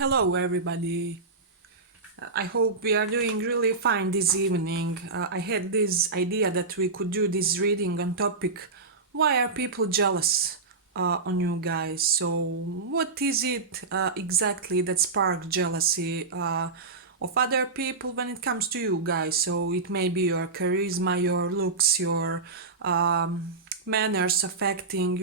Hello everybody. I hope we are doing really fine this evening. I had this idea that we could do this reading on topic why are people jealous on you guys? So, what is it exactly that sparks jealousy of other people when it comes to you guys? So, it may be your charisma, your looks, your manners affecting,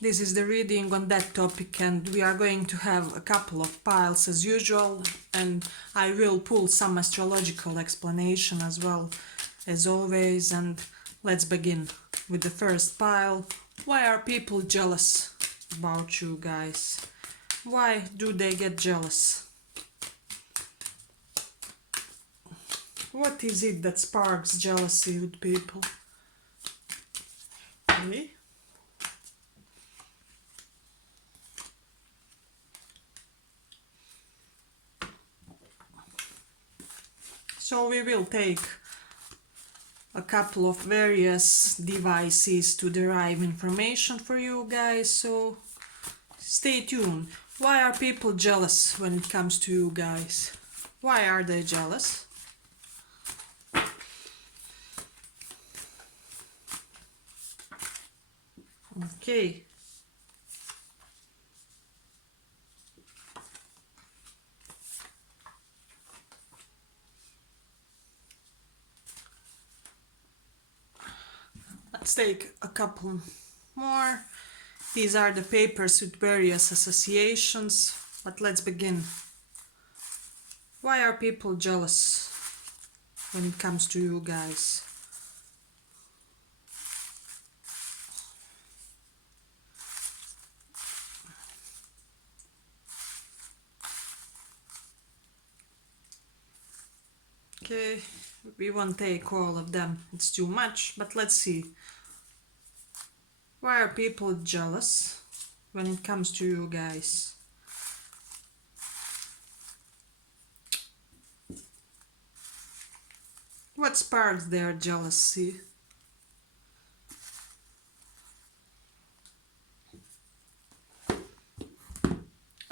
this is the reading on that topic, and we are going to have a couple of piles as usual, and I will pull some astrological explanation as well as always. And let's begin with the first pile. Why are people jealous about you guys? Why do they get jealous? What is it that sparks jealousy with people? Really? So we will take a couple of various devices to derive information for you guys, so stay tuned. Why are people jealous when it comes to you guys? Why are they jealous? Okay. Let's take a couple more. These are the papers with various associations, but let's begin. Why are people jealous when it comes to you guys? Okay, we won't take all of them, it's too much, but let's see. Why are people jealous when it comes to you guys? What sparks their jealousy?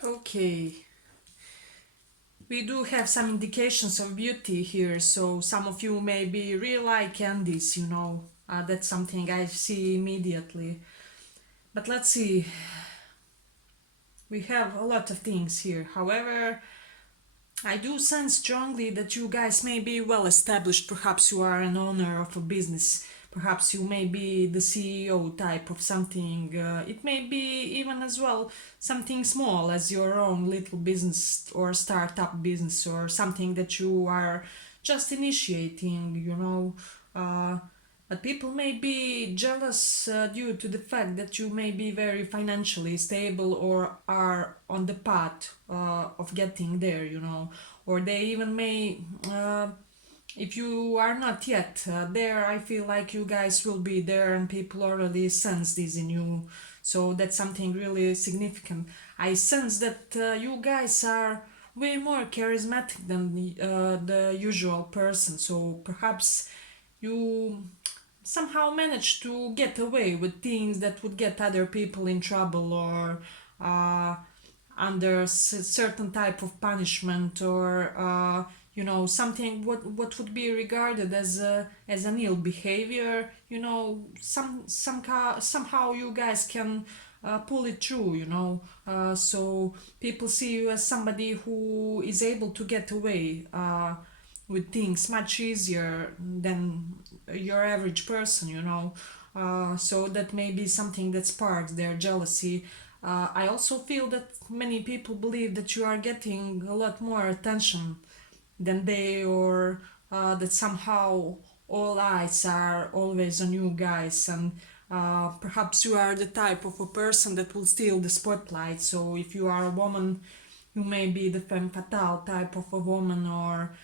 Okay. We do have some indications of beauty here, so some of you maybe really like candies, that's something I see immediately. But let's see. We have a lot of things here. However, I do sense strongly that you guys may be well established. Perhaps you are an owner of a business. Perhaps you may be the CEO type of something. It may be even as well something small as your own little business or startup business or something that you are just initiating. But people may be jealous due to the fact that you may be very financially stable or are on the path of getting there. Or they even may, if you are not yet there, I feel like you guys will be there and people already sense this in you. So that's something really significant. I sense that you guys are way more charismatic than the usual person. So perhaps you somehow manage to get away with things that would get other people in trouble or uh, under certain type of punishment or something what would be regarded as an ill behavior. Somehow you guys can pull it through. So people see you as somebody who is able to get away with things much easier than your average person. So that may be something that sparks their jealousy. I also feel that many people believe that you are getting a lot more attention than they, or that somehow all eyes are always on you guys, and perhaps you are the type of a person that will steal the spotlight. So if you are a woman, you may be the femme fatale type of a woman, or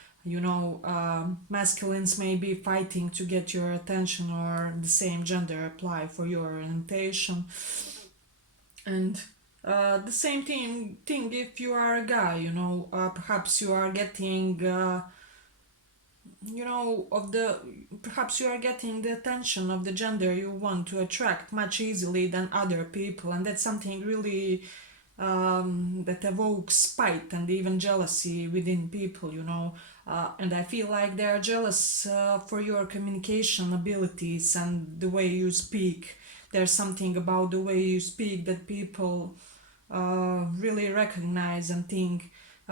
masculines may be fighting to get your attention, or the same gender apply for your orientation. And the same thing if you are a guy. Perhaps you are getting of the perhaps you are getting the attention of the gender you want to attract much easily than other people, and that's something really that evokes spite and even jealousy within people, you know. And I feel like they are jealous for your communication abilities and the way you speak. There's something about the way you speak that people really recognize and think.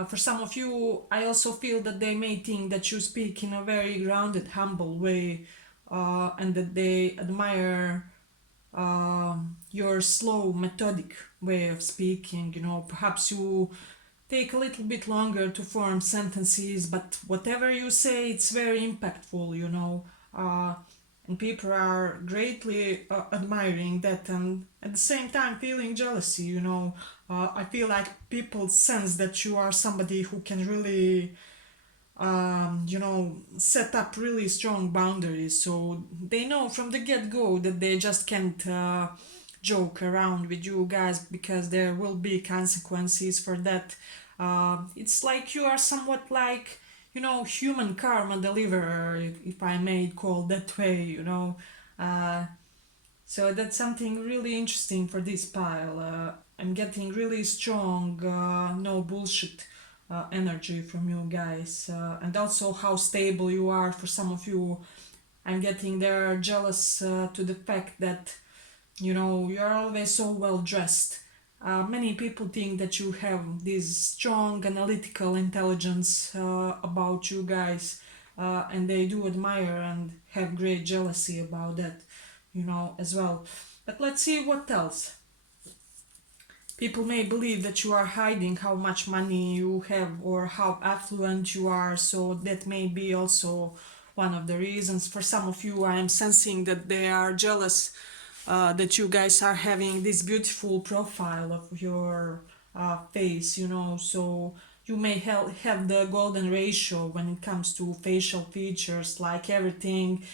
For some of you, I also feel that they may think that you speak in a very grounded, humble way, and that they admire your slow, methodic way of speaking. You know, perhaps you take a little bit longer to form sentences, but whatever you say, it's very impactful, you know. And people are greatly admiring that, and at the same time feeling jealousy, you know. I feel like people sense that you are somebody who can really you know, set up really strong boundaries. So they know from the get go that they just can't joke around with you guys because there will be consequences for that. It's like you are somewhat like, you know, human karma deliverer, if I may call that way, you know. Uh, so that's something really interesting for this pile. I'm getting really strong, no bullshit energy from you guys, and also how stable you are. For some of you, I'm getting there jealous to the fact that you know you're always so well dressed. Many people think that you have this strong analytical intelligence about you guys, and they do admire and have great jealousy about that, you know, as well. But let's see what else. People may believe that you are hiding how much money you have or how affluent you are, so that may be also one of the reasons. For some of you, I am sensing that they are jealous that you guys are having this beautiful profile of your face, you know, so you may have the golden ratio when it comes to facial features, like everything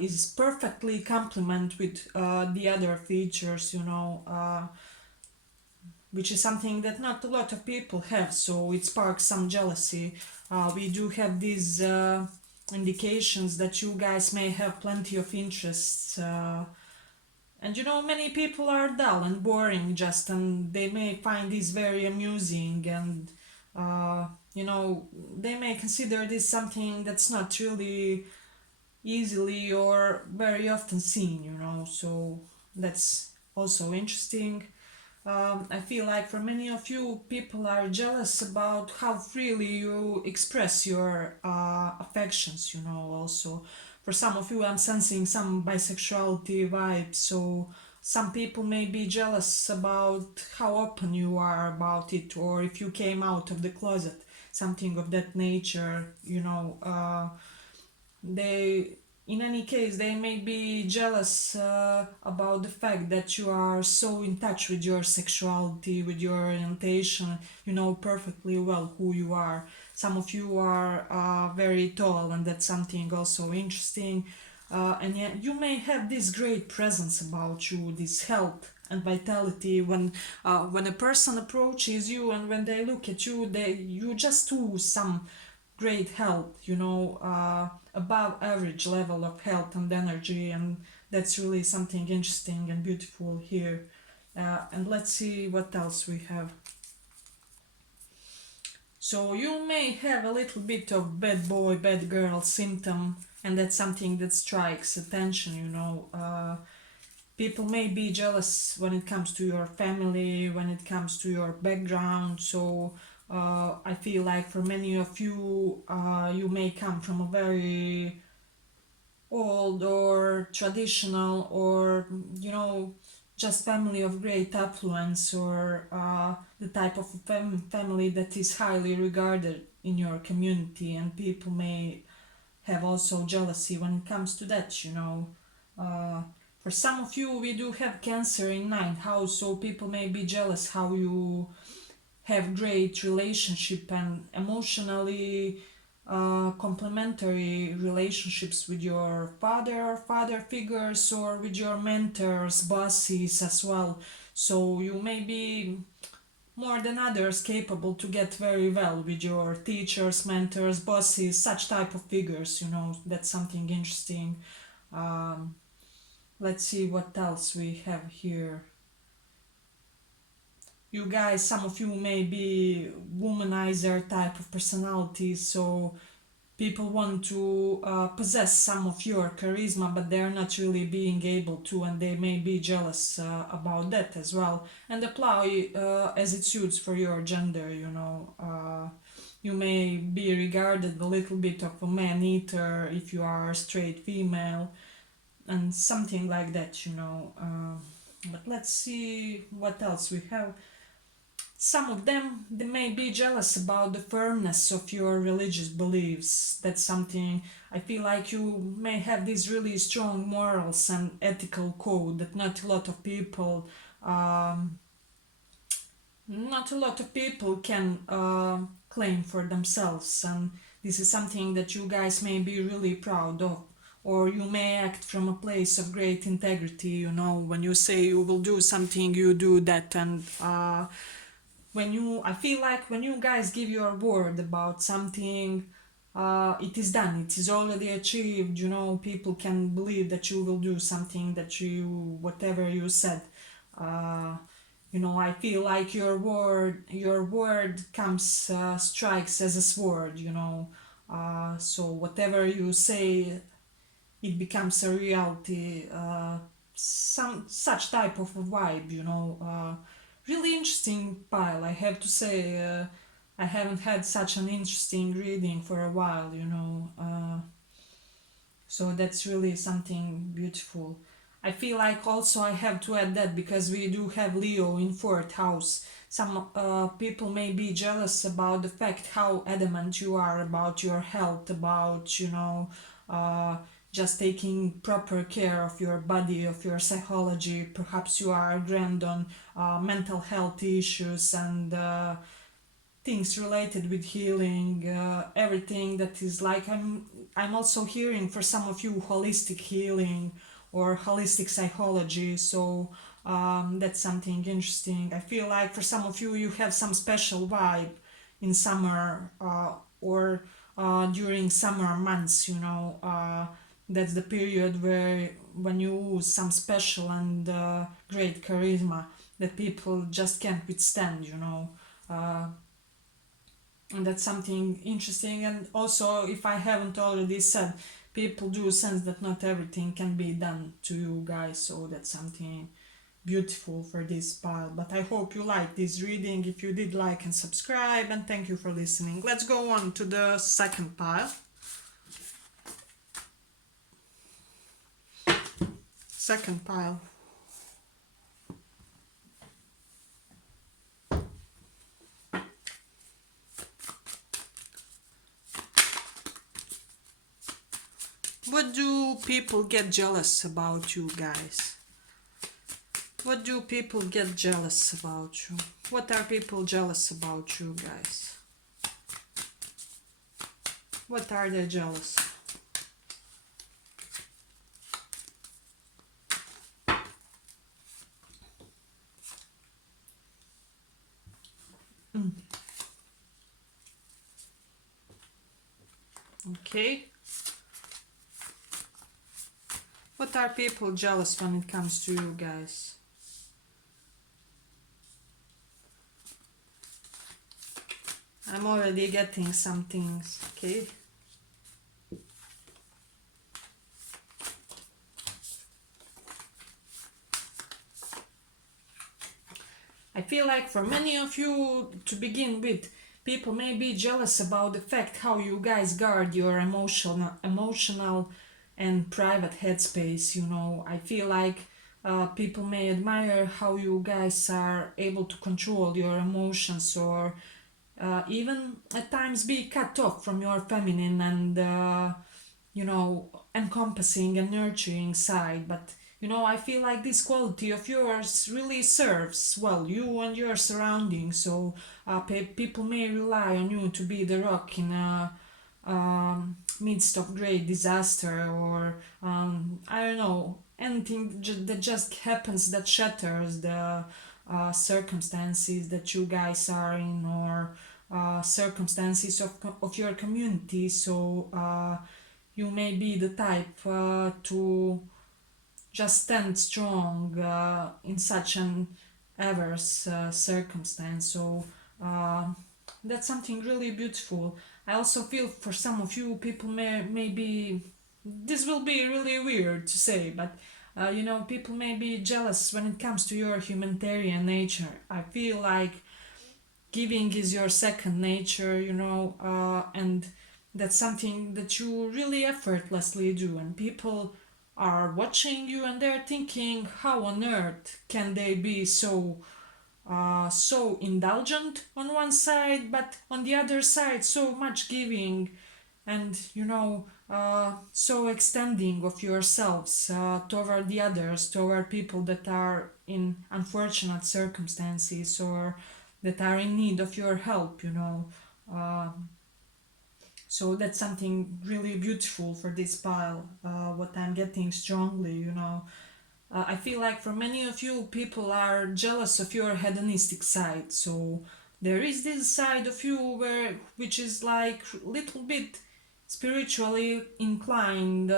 is perfectly complement with the other features, you know. Which is something that not a lot of people have, so it sparks some jealousy. We do have these indications that you guys may have plenty of interests, and you know, many people are dull and boring just, and they may find this very amusing, and you know, they may consider this something that's not really easily or very often seen, you know, so that's also interesting. I feel like for many of you, people are jealous about how freely you express your affections, you know, also. For some of you, I'm sensing some bisexuality vibes, so some people may be jealous about how open you are about it, or if you came out of the closet, something of that nature, you know. They in any case they may be jealous about the fact that you are so in touch with your sexuality, with your orientation, you know perfectly well who you are. Some of you are very tall, and that's something also interesting, and yet you may have this great presence about you, this health and vitality. When a person approaches you and when they look at you, they you just ooze some great health, you know, above average level of health and energy, and that's really something interesting and beautiful here. And let's see what else we have. So you may have a little bit of bad boy, bad girl symptom, and that's something that strikes attention, you know. People may be jealous when it comes to your family, when it comes to your background. So I feel like for many of you, you may come from a very old or traditional, or you know, just family of great affluence, or the type of family that is highly regarded in your community, and people may have also jealousy when it comes to that, you know. Uh, for some of you, we do have Cancer in ninth house, so people may be jealous how you have great relationship and emotionally complementary relationships with your father figures, or with your mentors, bosses as well. So you may be more than others capable to get very well with your teachers, mentors, bosses, such type of figures, you know. That's something interesting. um, let's see what else we have here. you guys, some of you may be womanizer type of personalities, so people want to possess some of your charisma, but they're not really being able to, and they may be jealous about that as well, and apply as it suits for your gender, you know. You may be regarded a little bit of a man-eater if you are a straight female, and something like that, you know. But let's see what else we have. Some of them, they may be jealous about the firmness of your religious beliefs. That's something I feel like you may have these really strong morals and ethical code that um, not a lot of people can claim for themselves, and this is something that you guys may be really proud of. Or you may act from a place of great integrity, you know, when you say you will do something, you do that, and when you I feel like when you guys give your word about something, it is done, it is already achieved, you know. People can believe that you will do something, that you, whatever you said, uh, you know, I feel like your word comes, strikes as a sword, you know. So whatever you say, it becomes a reality, some such type of a vibe, you know. Really interesting pile, I have to say. I haven't had such an interesting reading for a while, you know. So that's really something beautiful. I feel like also I have to add that because we do have Leo in fourth house. Some people may be jealous about the fact how adamant you are about your health, about, you know, uh, just taking proper care of your body, of your psychology. Perhaps you are grand on mental health issues and things related with healing, everything that is like, I'm also hearing for some of you holistic healing or holistic psychology. So that's something interesting. I feel like for some of you, you have some special vibe in summer, or during summer months, you know. That's the period where when you lose some special and great charisma that people just can't withstand, you know. Uh, and that's something interesting. And also, if I haven't already said, people do sense that not everything can be done to you guys, so that's something beautiful for this pile. But I hope you like this reading. If you did, like and subscribe, and thank you for listening. Let's go on to the second pile. Second pile. What do people get jealous about you guys? What do people get jealous about you? What are people jealous about you guys? What are they jealous? Okay. What are people jealous when it comes to you guys? I'm already getting some things, okay? I feel like for many of you, to begin with, people may be jealous about the fact how you guys guard your emotional and private headspace, you know. I feel like people may admire how you guys are able to control your emotions, or even at times be cut off from your feminine and you know, encompassing and nurturing side. But you know, I feel like this quality of yours really serves well you and your surroundings. So people may rely on you to be the rock in a midst of great disaster, or I don't know, anything that just happens that shatters the circumstances that you guys are in, or circumstances of your community. So you may be the type to just stand strong in such an adverse circumstance. So uh, that's something really beautiful. I also feel for some of you people maybe this will be really weird to say, but people may be jealous when it comes to your humanitarian nature. I feel like giving is your second nature, and that's something that you really effortlessly do. And people are watching you and they're thinking, how on earth can they be so indulgent on one side, but on the other side, so much giving and so extending of yourselves toward the others, toward people that are in unfortunate circumstances or that are in need of your help. uh, so that's something really beautiful for this pile, what I'm getting strongly. I feel like for many of you, people are jealous of your hedonistic side. So there is this side of you which is like little bit spiritually inclined,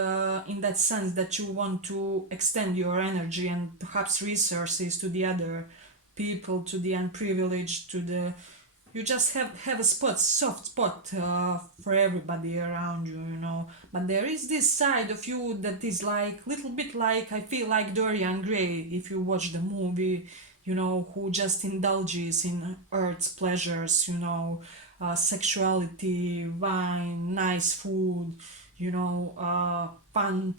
in that sense that you want to extend your energy and perhaps resources to the other people, to the unprivileged, to the you just have a soft spot for everybody around you. But there is this side of you that is like little bit like I feel like Dorian Gray if you watch the movie, who just indulges in earth's pleasures, sexuality, wine, nice food, fun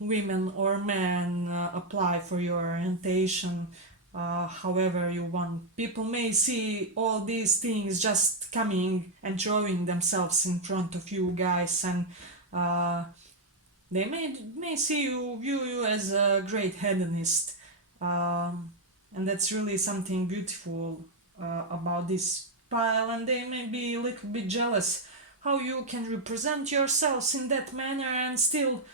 women or men apply for your orientation, however you want. People may see all these things just coming and throwing themselves in front of you guys, and uh, they may see you view you as a great hedonist, and that's really something beautiful about this pile. And they may be a little bit jealous how you can represent yourselves in that manner and still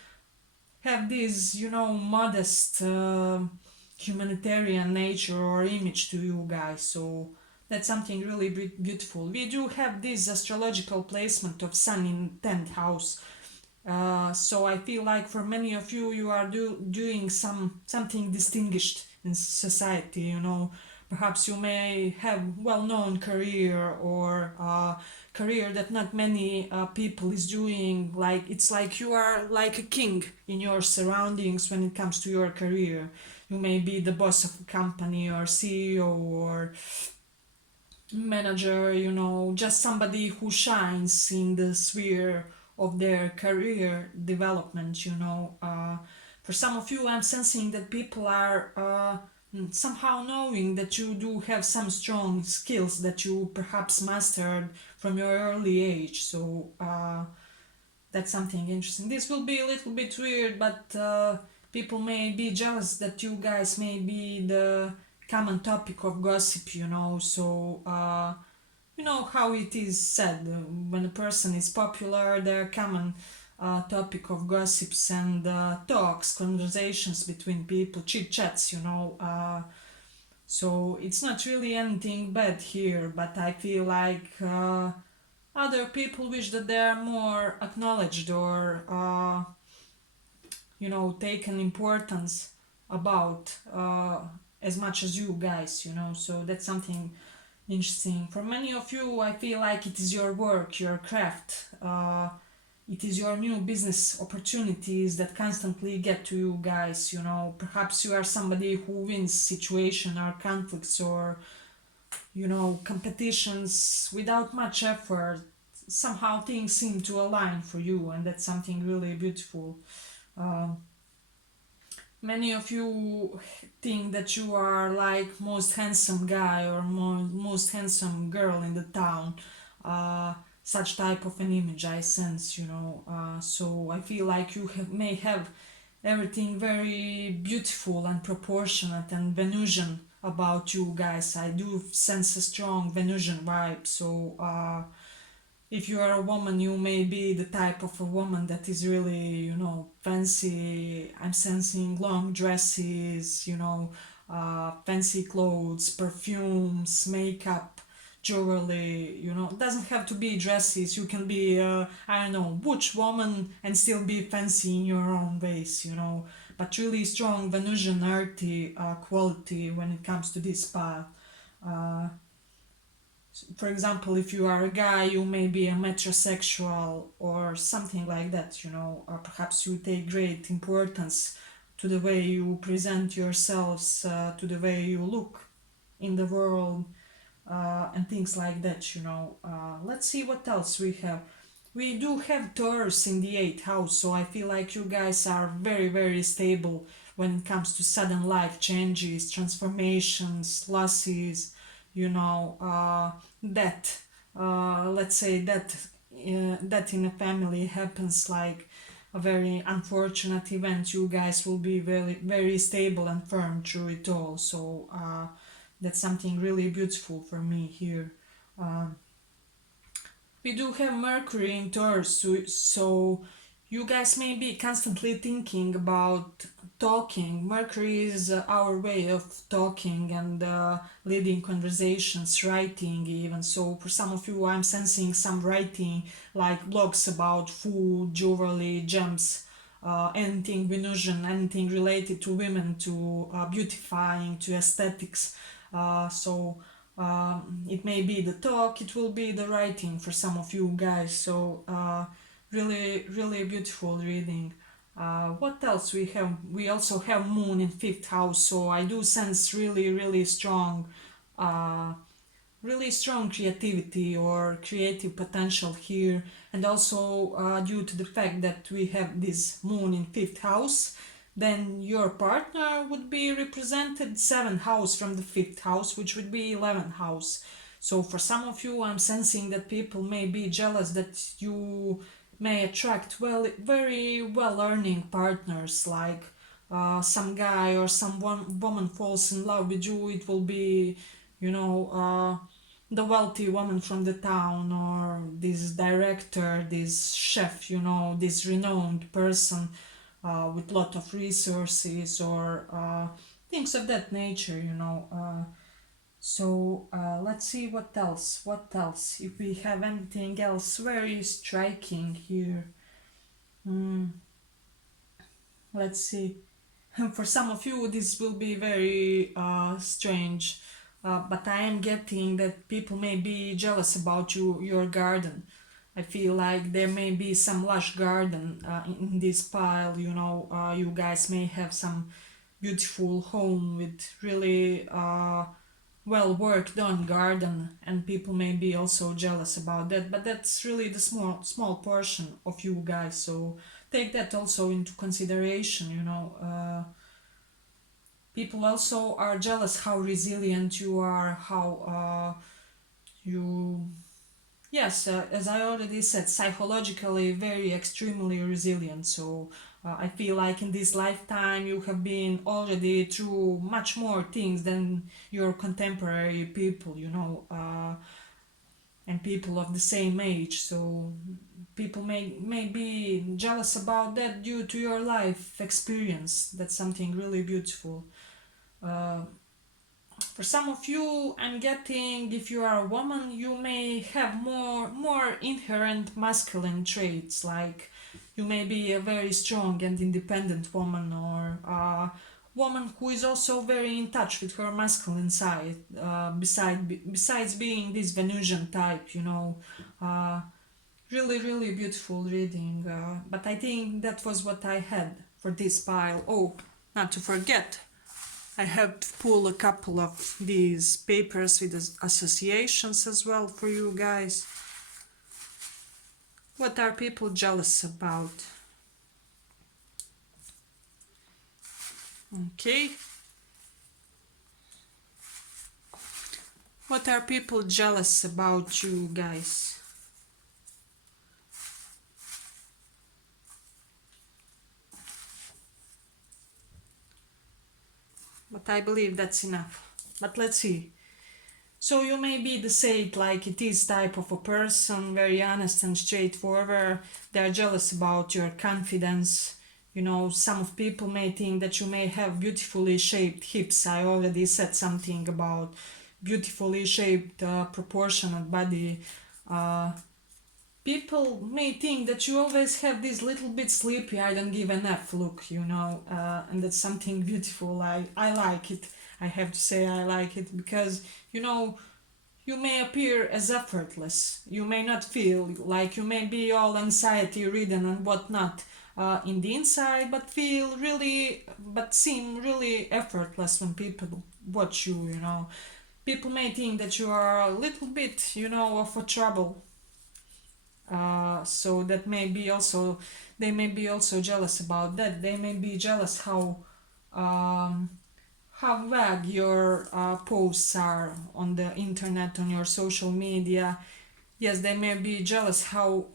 have this, modest humanitarian nature or image to you guys. So that's something really beautiful. We do have this astrological placement of Sun in 10th house. So I feel like for many of you, you are doing something distinguished in society. Perhaps you may have well-known career or career that not many people is doing. Like it's like you are like a king in your surroundings when it comes to your career. You may be the boss of a company or CEO or manager, just somebody who shines in the sphere of their career development. For some of you, I'm sensing that people are somehow knowing that you do have some strong skills that you perhaps mastered from your early age. So that's something interesting. This will be a little bit weird, but people may be jealous that you guys may be the common topic of gossip. So you know how it is said, when a person is popular, they're common topic of gossips and talks, conversations between people, chit chats. So it's not really anything bad here, but I feel like other people wish that they are more acknowledged or taken importance about as much as you guys. So that's something interesting. For many of you, I feel like it is your work, your craft. It is your new business opportunities that constantly get to you guys. Perhaps you are somebody who wins situation or conflicts or competitions without much effort. Somehow things seem to align for you, and that's something really beautiful. Uh, Many of you think that you are like most handsome guy or most handsome girl in the town. Such type of an image I sense. So I feel like you may have everything very beautiful and proportionate and Venusian about you guys. I do sense a strong Venusian vibe. So if you are a woman, you may be the type of a woman that is really, fancy. I'm sensing long dresses, fancy clothes, perfumes, makeup, jewelry. It doesn't have to be dresses. You can be, I don't know, butch woman and still be fancy in your own ways. but really strong Venusian earthy quality when it comes to this pile. Uh, for example, if you are a guy, you may be a metrosexual or something like that, perhaps you take great importance to the way you present yourselves, to the way you look in the world, and things like that. Let's see what else we have. We do have Taurus in the 8th house, so I feel like you guys are very, very stable when it comes to sudden life changes, transformations, losses, death. Let's say that in a family happens like a very unfortunate event. You guys will be very, very stable and firm through it all. So that's something really beautiful for me here. Um, we do have Mercury in Taurus, so you guys may be constantly thinking about talking. Mercury is our way of talking and leading conversations, writing even. So for some of you, I'm sensing some writing like blogs about food, jewelry, gems, anything Venusian, anything related to women, to beautifying, to aesthetics. It may be the talk, it will be the writing for some of you guys. So really, really beautiful reading. What else we have? We also have Moon in 5th house, so I do sense really, uh, really strong creativity or creative potential here, and also due to the fact that we have this Moon in 5th house, then your partner would be represented 7th house from the 5th house, which would be 11th house. So for some of you, I'm sensing that people may be jealous that you may attract very well earning partners, like some guy or some woman falls in love with you. It will be, the wealthy woman from the town, or this director, this chef, this renowned person with lot of resources, or things of that nature. Let's see what else. What else? If we have anything else very striking here. Let's see. For some of you, this will be very strange, but I am getting that people may be jealous about your garden. I feel like there may be some lush garden in this pile. You guys may have some beautiful home with really well worked on garden, and people may be also jealous about that. But that's really the small portion of you guys. So take that also into consideration. People also are jealous how resilient you are, how you, yes, as I already said, psychologically very extremely resilient. So I feel like in this lifetime you have been already through much more things than your contemporary people, and people of the same age. So people may be jealous about that due to your life experience. That's something really beautiful. Uh, for some of you, I'm getting, if you are a woman, you may have more inherent masculine traits, like you may be a very strong and independent woman, or a woman who is also very in touch with her masculine side, besides being this Venusian type. uh, Really, really beautiful reading, but I think that was what I had for this pile. Oh, not to forget, I have to pull a couple of these papers with associations as well for you guys. What are people jealous about? Okay. What are people jealous about you guys? But I believe that's enough. But let's see. So you may be the sage like it is type of a person, very honest and straightforward. They're jealous about your confidence. Some of people may think that you may have beautifully shaped hips. I already said something about beautifully shaped, proportionate body. Uh, people may think that you always have this little bit sleepy, I don't give an F look, and that's something beautiful. I like it. I have to say I like it because, you may appear as effortless. You may not feel like you may be all anxiety ridden and whatnot in the inside, but seem really effortless when people watch you. People may think that you are a little bit, of a trouble. So that may be also, they may be also jealous about that. They may be jealous um, how vague your posts are on the internet, on your social media. Yes, they may be jealous how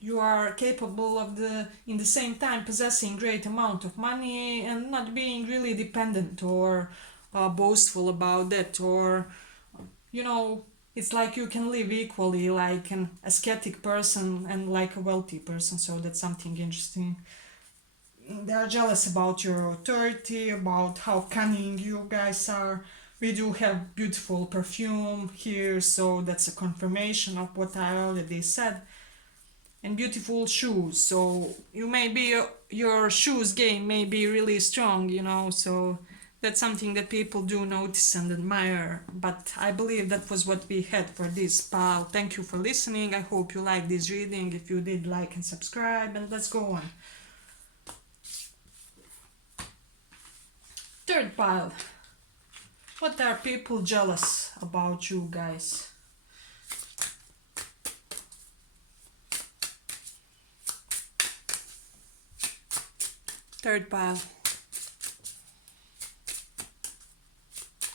you are capable of in the same time possessing great amount of money and not being really dependent or boastful about that, or you know it's like you can live equally like an ascetic person and like a wealthy person, so that's something interesting. They are jealous about your authority, about how cunning you guys are. We do have beautiful perfume here, so that's a confirmation of what I already said. And beautiful shoes, so you may be your shoes game may be really strong, so that's something that people do notice and admire. But I believe that was what we had for this pile. Thank you for listening. I hope you liked this reading. If you did, like and subscribe, and let's go on. Third pile. What are people jealous about you guys? Third pile.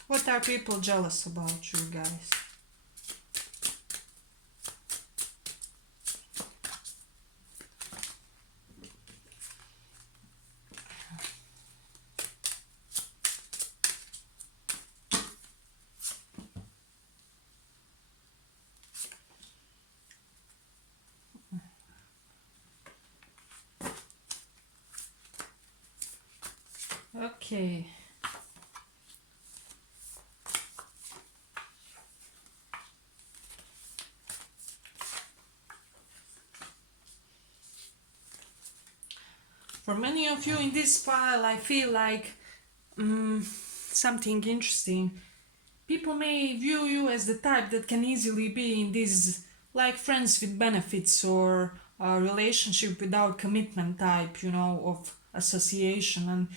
What are people jealous about you guys? Okay. For many of you in this file, I feel like something interesting. People may view you as the type that can easily be in this, like, friends with benefits or a relationship without commitment type, of association. And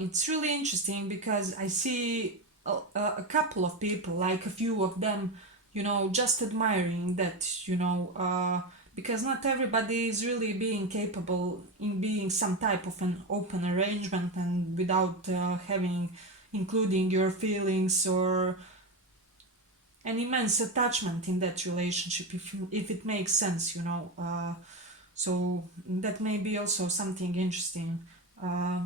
it's really interesting because I see a couple of people, like a few of them, just admiring that, because not everybody is really being capable in being some type of an open arrangement and without having including your feelings or an immense attachment in that relationship, if it makes sense, so that may be also something interesting. uh,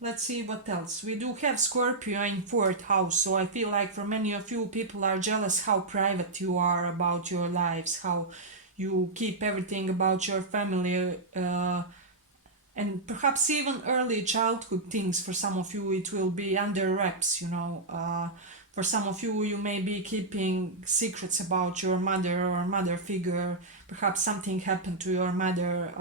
let's see what else. We do have Scorpio in fourth house, so I feel like for many of you, people are jealous how private you are about your lives, how you keep everything about your family, and perhaps even early childhood things. For some of you, it will be under wraps, for some of you, you may be keeping secrets about your mother or mother figure. Perhaps something happened to your mother,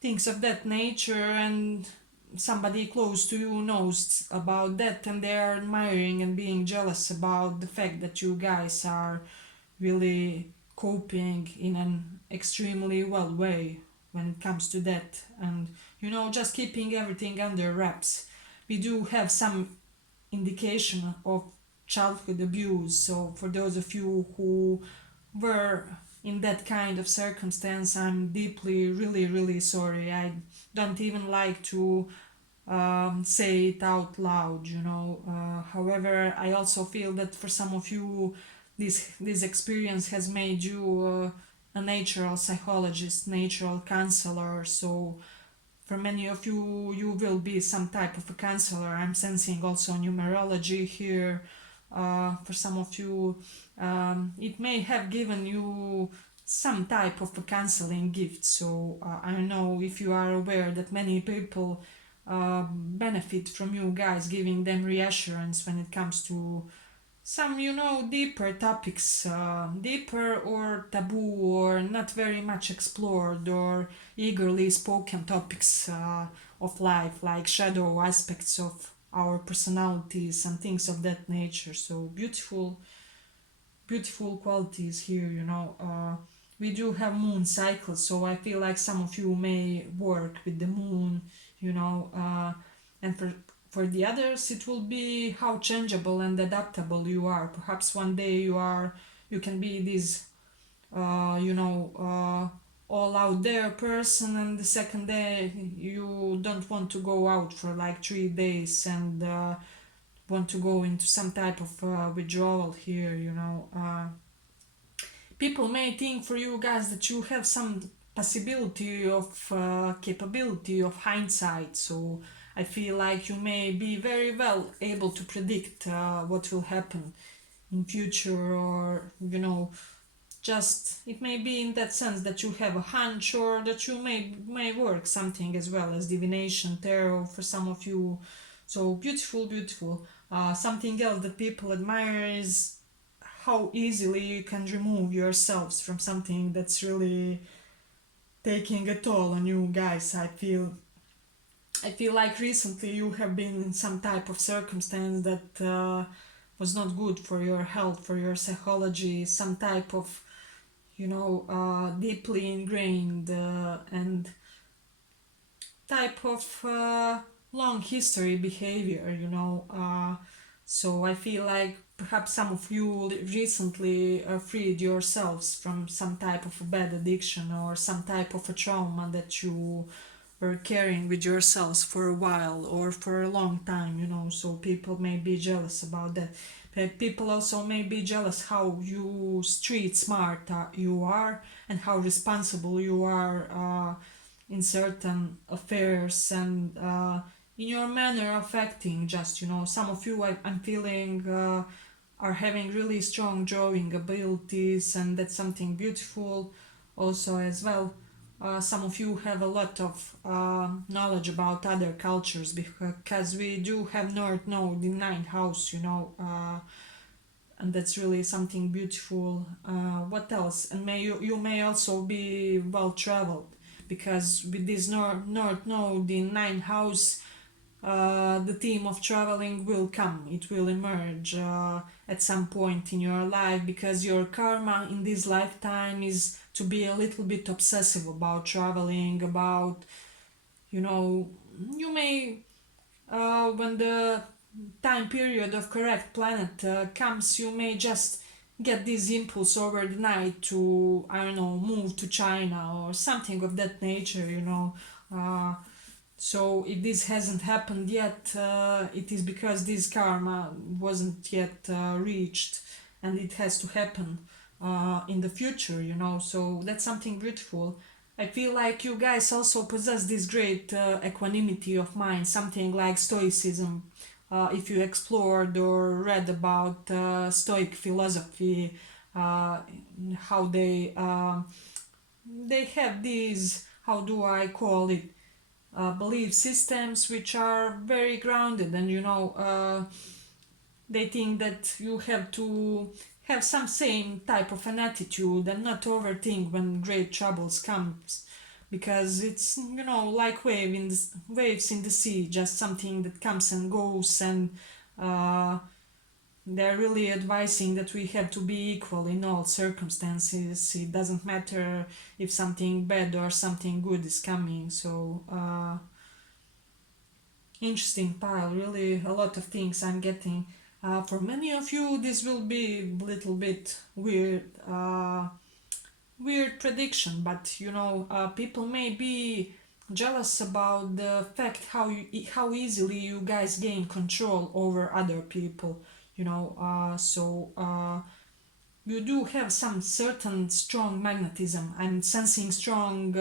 things of that nature, and somebody close to you knows about that, and they are admiring and being jealous about the fact that you guys are really coping in an extremely well way when it comes to that, and just keeping everything under wraps. We do have some indication of childhood abuse, so for those of you who were in that kind of circumstance, I'm deeply, really, really sorry. I don't even like to say it out loud, however, I also feel that for some of you, this experience has made you a natural psychologist, natural counselor. So for many of you, you will be some type of a counselor. I'm sensing also numerology here. For some of you, it may have given you some type of a counseling gift. So I don't know if you are aware that many people benefit from you guys giving them reassurance when it comes to some, deeper topics, deeper or taboo or not very much explored or eagerly spoken topics of life, like shadow aspects of our personalities and things of that nature. So beautiful, beautiful qualities here, we do have moon cycles, so I feel like some of you may work with the moon, and for the others it will be how changeable and adaptable you are. Perhaps one day you can be this all out there person, and the second day you don't want to go out for like 3 days and want to go into some type of withdrawal here, people may think for you guys that you have some possibility of capability of hindsight, so I feel like you may be very well able to predict what will happen in future, or just it may be in that sense that you have a hunch, or that you may work something as well as divination, tarot for some of you. So beautiful, beautiful. Something else that people admire is how easily you can remove yourselves from something that's really taking a toll on you guys. I feel like recently you have been in some type of circumstance that was not good for your health, for your psychology, some type of deeply ingrained and type of long history behavior, so I feel like perhaps some of you recently freed yourselves from some type of a bad addiction or some type of a trauma that you were carrying with yourselves for a while or for a long time, so people may be jealous about that. But people also may be jealous how you street smart you are, and how responsible you are in certain affairs, and in your manner of acting. Just some of you I'm feeling are having really strong drawing abilities, and that's something beautiful also as well. Some of you have a lot of knowledge about other cultures, because we do have North Node in ninth house, and that's really something beautiful. What else? And you may also be well traveled, because with this North Node in ninth house, the theme of traveling will come. It will emerge at some point in your life, because your karma in this lifetime is to be a little bit obsessive about traveling, about, you may, when the time period of correct planet comes, you may just get this impulse over the night to, I don't know, move to China or something of that nature, Uh, so if this hasn't happened yet, it is because this karma wasn't yet reached, and it has to happen in the future, So that's something beautiful. I feel like you guys also possess this great equanimity of mind, something like stoicism. If you explored or read about Stoic philosophy, uh, how they have these, how do I call it, belief systems which are very grounded, and they think that you have to have some same type of an attitude and not overthink when great troubles comes, because it's like waves in the sea, just something that comes and goes, and uh, they're really advising that we have to be equal in all circumstances. It doesn't matter if something bad or something good is coming. So interesting pile, really a lot of things I'm getting. For many of you, this will be a little bit weird prediction, but people may be jealous about the fact how easily you guys gain control over other people. You do have some certain strong magnetism. I'm sensing strong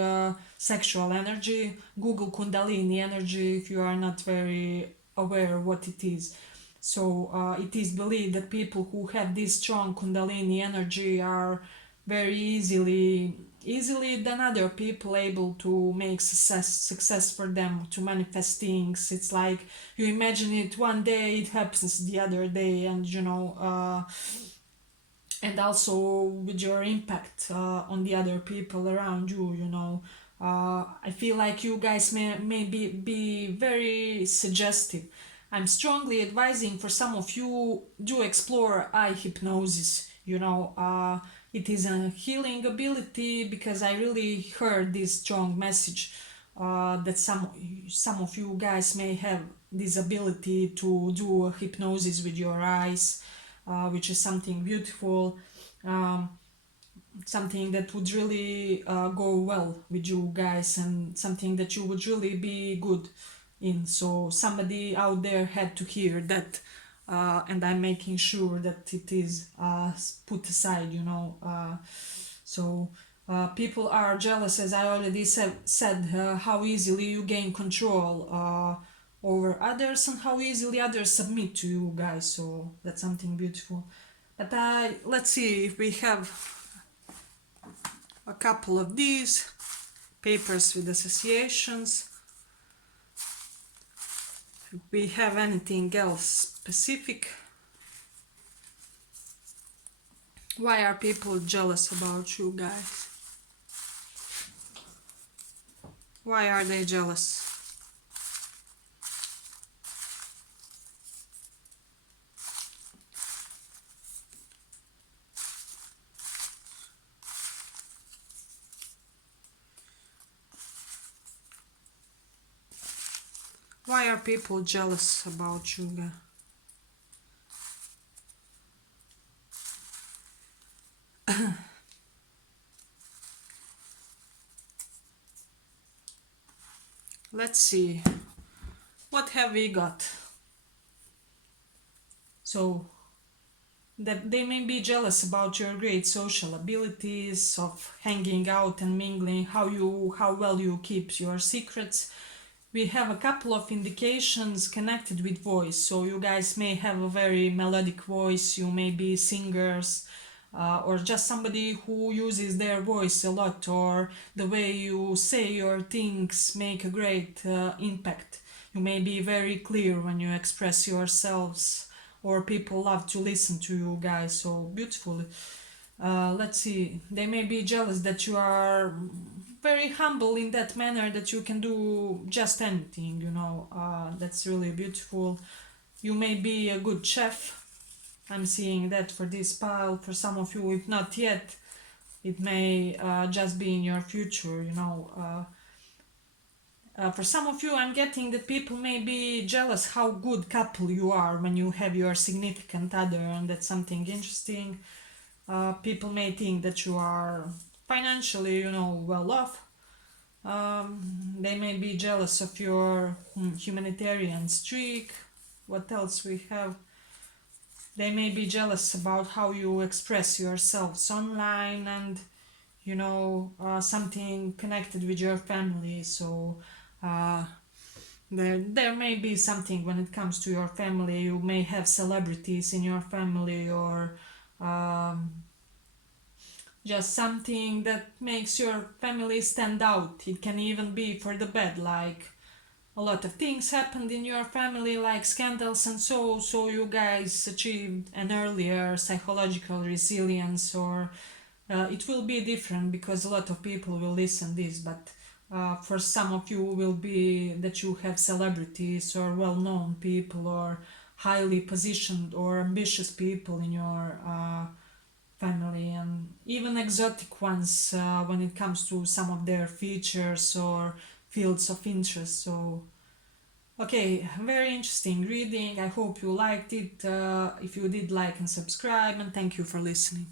sexual energy. Google Kundalini energy if you are not very aware what it is. So it is believed that people who have this strong Kundalini energy are very easily easily than other people able to make success for them, to manifest things. It's like you imagine it one day, it happens the other day, and and also with your impact on the other people around you, I feel like you guys may be very suggestive. I'm strongly advising for some of you, do explore eye hypnosis. It is a healing ability, because I really heard this strong message that some of you guys may have this ability to do a hypnosis with your eyes, which is something beautiful, um, something that would really go well with you guys, and something that you would really be good in. So somebody out there had to hear that, and I'm making sure that it is put aside, people are jealous, as I already said, how easily you gain control over others, and how easily others submit to you guys. So that's something beautiful. But let's see if we have a couple of these papers with associations. If we have anything else specific. Why are people jealous about you guys? Why are they jealous? Why are people jealous about you guys? Let's see. What have we got? So, that they may be jealous about your great social abilities, of hanging out and mingling, how well you keep your secrets. We have a couple of indications connected with voice. So you guys may have a very melodic voice, you may be singers, or just somebody who uses their voice a lot, or the way you say your things make a great impact. You may be very clear when you express yourselves, or people love to listen to you guys so beautifully. Let's see, they may be jealous that you are very humble in that manner, that you can do just anything, that's really beautiful. You may be a good chef. I'm seeing that for this pile. For some of you, if not yet, it may just be in your future, for some of you, I'm getting that people may be jealous how good couple you are when you have your significant other, and that's something interesting. People may think that you are financially, well off. They may be jealous of your humanitarian streak. What else we have? They may be jealous about how you express yourselves online, and something connected with your family. So there may be something when it comes to your family. You may have celebrities in your family, or just something that makes your family stand out. It can even be for the bad, like a lot of things happened in your family, like scandals and so you guys achieved an earlier psychological resilience, or it will be different because a lot of people will listen this, but for some of you will be that you have celebrities or well-known people or highly positioned or ambitious people in your family, and even exotic ones when it comes to some of their features or fields of interest. So okay, very interesting reading. I hope you liked it. If you did, like and subscribe, and thank you for listening.